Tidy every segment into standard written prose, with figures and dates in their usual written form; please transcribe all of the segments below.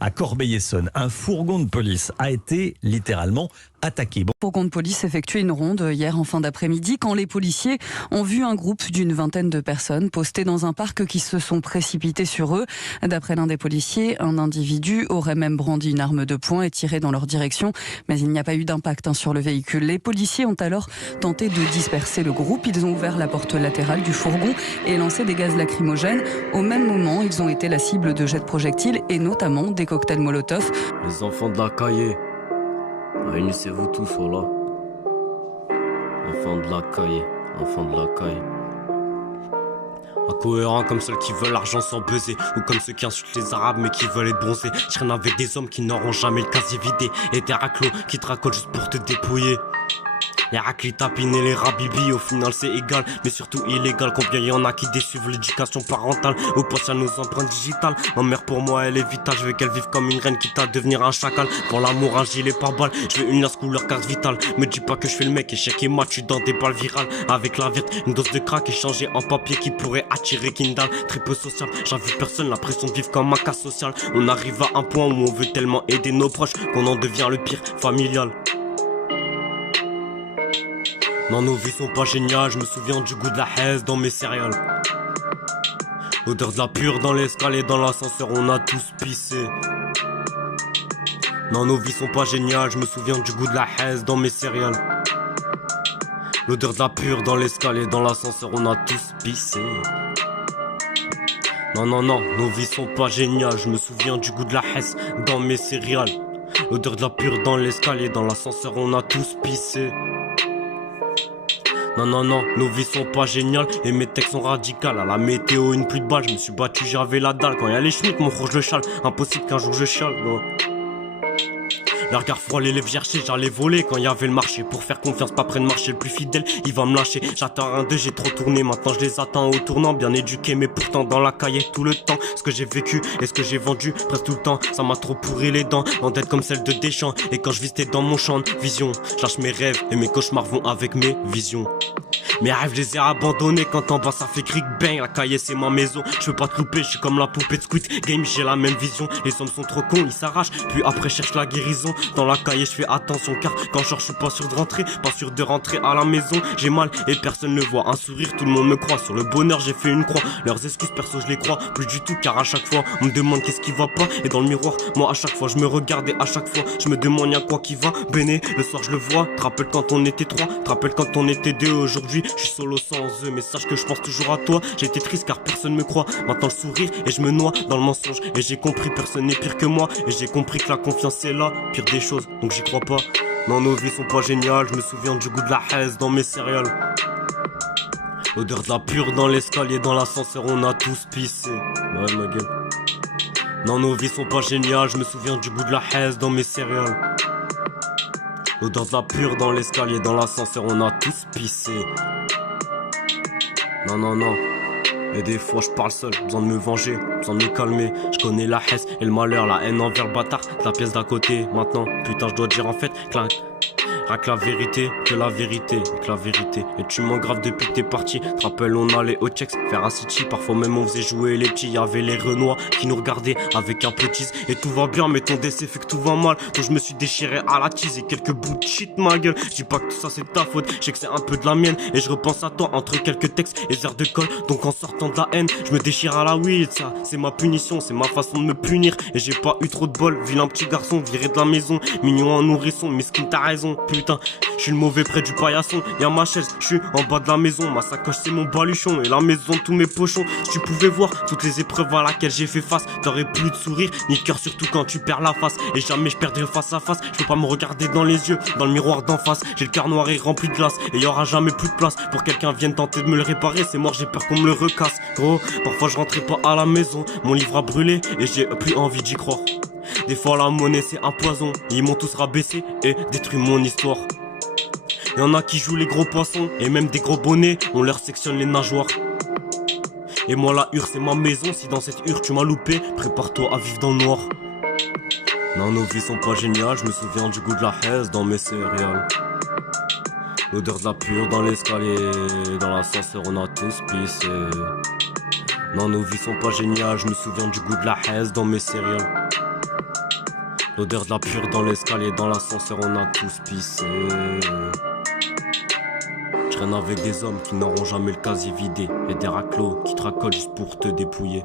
à Corbeil-Essonnes. Un fourgon de police a été littéralement attaqué. Le fourgon de police effectuait une ronde hier en fin d'après-midi quand les policiers ont vu un groupe d'une vingtaine de personnes postés dans un parc qui se sont précipités sur eux. D'après l'un des policiers, un individu aurait même brandi une arme de poing et tiré dans leur direction, mais il n'y a pas eu d'impact sur le véhicule. Les policiers ont alors tenté de disperser le groupe. Ils ont ouvert la porte latérale du fourgon et lancé des gaz lacrymogènes. Au même moment, ils ont été la cible de jets de projectiles et notamment des cocktails Molotov. Les enfants de la cahier, réunissez-vous tous, voilà. Enfants de la cahier, enfants de la cahier. Incohérents comme ceux qui veulent l'argent sans buzzer, ou comme ceux qui insultent les arabes mais qui veulent être bronzés. Je traîne avec des hommes qui n'auront jamais le casier vidé, et des raclos qui te racolent juste pour te dépouiller. Les raclis tapines et les rabibis, au final c'est égal, mais surtout illégal. Combien y en a qui déçoivent l'éducation parentale ou pensent à nos empreintes digitales. Ma mère pour moi elle est vitale, je veux qu'elle vive comme une reine quitte à devenir un chacal. Pour l'amour un gilet pare-balles, je veux une lasse couleur carte vitale. Me dis pas que je fais le mec, échec et mat, je suis dans des balles virales. Avec la verte, une dose de crack échangée en papier qui pourrait attirer Kindle. Très peu social, j'invite personne, la pression de vivre comme un cas social. On arrive à un point où on veut tellement aider nos proches qu'on en devient le pire familial. Non, nos vies sont pas géniales, je me souviens du goût de la haise dans mes céréales. L'odeur de la pure dans l'escalier, dans l'ascenseur, on a tous pissé. Non, nos vies sont pas géniales, je me souviens du goût de la haise dans mes céréales. L'odeur de la pure dans l'escalier, dans l'ascenseur, on a tous pissé. Non, nos vies sont pas géniales, je me souviens du goût de la haise dans mes céréales. L'odeur de la pure dans l'escalier, dans l'ascenseur, on a tous pissé. Non, nos vies sont pas géniales et mes textes sont radicales. À la météo, une pluie de balles, je me suis battu, j'avais la dalle. Quand y'a les schmitts, mon frère, je le chale. Impossible qu'un jour je chiale, non. Le regard froid, les lèvres gerchées, j'allais voler quand y avait le marché. Pour faire confiance, pas près de marcher, le plus fidèle, il va me lâcher. J'attends un 2, j'ai trop tourné, maintenant je les attends au tournant. Bien éduqué, mais pourtant dans la cahier tout le temps. Ce que j'ai vécu et ce que j'ai vendu, presque tout le temps, ça m'a trop pourri les dents. En tête comme celle de Deschamps. Et quand je visitais dans mon champ de vision, je lâche mes rêves et mes cauchemars vont avec mes visions. Mes rêves, je les ai abandonnés quand en bas ça fait cric bang. La cahier c'est ma maison, je veux pas te louper, je suis comme la poupée de Squid Game, j'ai la même vision. Les hommes sont trop cons, ils s'arrachent, puis après cherche la guérison. Dans la cahier je fais attention car quand je suis pas sûr de rentrer, pas sûr de rentrer à la maison. J'ai mal et personne ne voit, un sourire tout le monde me croit. Sur le bonheur j'ai fait une croix, leurs excuses perso je les crois plus du tout. Car à chaque fois on me demande qu'est-ce qui va pas. Et dans le miroir, moi à chaque fois je me regarde et à chaque fois je me demande y'a quoi qui va. Béné, le soir je le vois, te rappelles quand on était 3, te rappelles quand on était 2. Aujourd'hui je suis solo sans eux, mais sache que je pense toujours à toi. J'étais triste car personne me croit, maintenant le sourire et je me noie dans le mensonge. Et j'ai compris personne n'est pire que moi, et j'ai compris que la confiance est là, pire des choses, donc j'y crois pas. Non, nos vies sont pas géniales, je me souviens du goût de la haise dans mes céréales. L'odeur de la pure dans l'escalier, dans l'ascenseur, on a tous pissé. Ouais, ma gueule. Non, nos vies sont pas géniales, je me souviens du goût de la haise dans mes céréales. L'odeur de la pure dans l'escalier, dans l'ascenseur, on a tous pissé. Non. Et des fois je parle seul, besoin de me venger, besoin de me calmer. Je connais la haine et le malheur, la haine envers le bâtard, la pièce d'à côté. Maintenant, putain je dois dire en fait, clac. Que la vérité, que la vérité, que la vérité. Et tu m'engraves depuis que t'es parti. Te rappelles, on allait au checks, faire un city. Parfois même on faisait jouer les petits. Y'avait les Renois qui nous regardaient avec un petit. Et tout va bien, mais ton décès fait que tout va mal. Donc je me suis déchiré à la tease et quelques bouts de shit, ma gueule. Je dis pas que tout ça c'est ta faute, je sais que c'est un peu de la mienne. Et je repense à toi entre quelques textes et airs de colle. Donc en sortant de la haine, je me déchire à la weed. Ça, c'est ma punition, c'est ma façon de me punir. Et j'ai pas eu trop de bol, vilain petit garçon, viré de la maison. Mignon en nourrisson, mesquine t'as raison. Putain, je suis le mauvais près du paillasson. Y'a ma chaise, je suis en bas de la maison. Ma sacoche c'est mon baluchon et la maison tous mes pochons. Si tu pouvais voir toutes les épreuves à laquelle j'ai fait face, t'aurais plus de sourire ni de cœur, surtout quand tu perds la face. Et jamais je perdrai face à face. Je peux pas me regarder dans les yeux, dans le miroir d'en face. J'ai le cœur noir et rempli de glace. Et y'aura jamais plus de place pour quelqu'un vienne tenter de me le réparer. C'est mort, j'ai peur qu'on me le recasse. Gros, parfois je rentrais pas à la maison. Mon livre a brûlé et j'ai plus envie d'y croire. Des fois la monnaie c'est un poison. Ils m'ont tous rabaissé et détruit mon histoire. Y'en a qui jouent les gros poissons et même des gros bonnets, on leur sectionne les nageoires. Et moi la hure c'est ma maison, si dans cette hure tu m'as loupé, prépare-toi à vivre dans le noir. Non, nos vies sont pas géniales, je me souviens du goût de la haise dans mes céréales. L'odeur de la pure dans l'escalier, dans l'ascenseur on a tous pissé. Non, nos vies sont pas géniales, je me souviens du goût de la haise dans mes céréales. L'odeur de la pure dans l'escalier, dans l'ascenseur, on a tous pissé. Je traîne avec des hommes qui n'auront jamais le casier vidé. Et des raclos qui te racolent juste pour te dépouiller.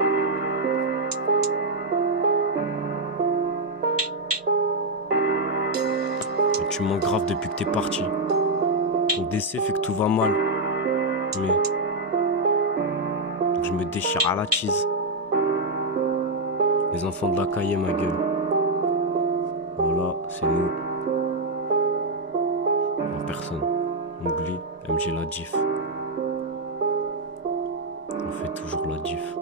Et tu manques grave depuis que t'es parti. Ton décès fait que tout va mal. Mais donc je me déchire à la cheese. Les enfants de la cahier, ma gueule. Voilà, c'est nous. En personne. Oublie, MG la diff. On fait toujours la diff.